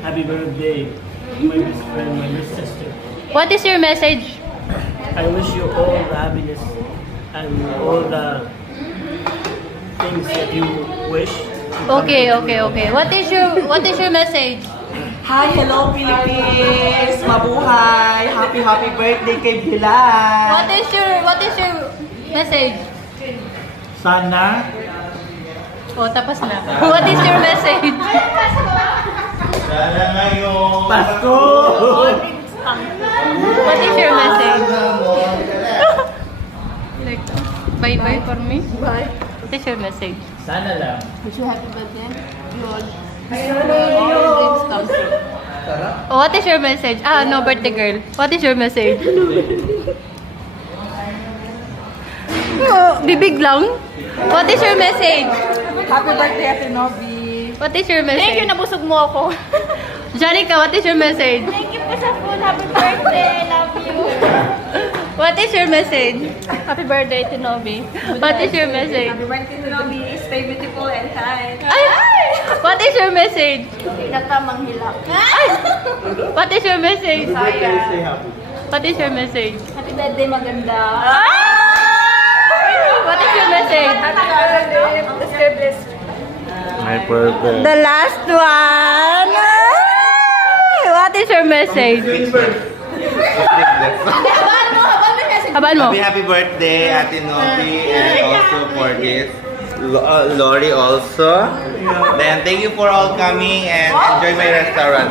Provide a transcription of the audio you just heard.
Happy birthday, my best friend, my best sister. What is your message? I wish you all the happiness and all the things that you wish. Okay. What is your message? Hi, hello Philippines! Mabuhay! Happy birthday kay Bilal! What is your message? Sana Oh, tapos na. What is your message? Sana ngayon. Pasko! What is your message? Like, bye for me. Bye. What is your message? Sana lang. Wish you happy birthday. You all. All dreams come true. Oh, what is your message? Ah, no, birthday girl. What is your message? Oh, bibig lang? What is your message? Happy birthday, Ate Novi! What is your message? Thank you, nabusog mo ako. Janica, what is your message? Thank you po sa food. Happy birthday. Love you. What is your message? Happy birthday to Novi. What is your message? birthday to Novi! Stay beautiful and kind! Ay! What is your message? Nagtamang hilak. What is your message? Sayang. What is your message? Happy birthday, maganda. What is your message? Happy birthday. Stay blessed. My purpose. The last one. What is your message? Habaan mo. Happy birthday, Ate Novi, and also for this. Lori also. Then thank you for all coming and enjoy my restaurant.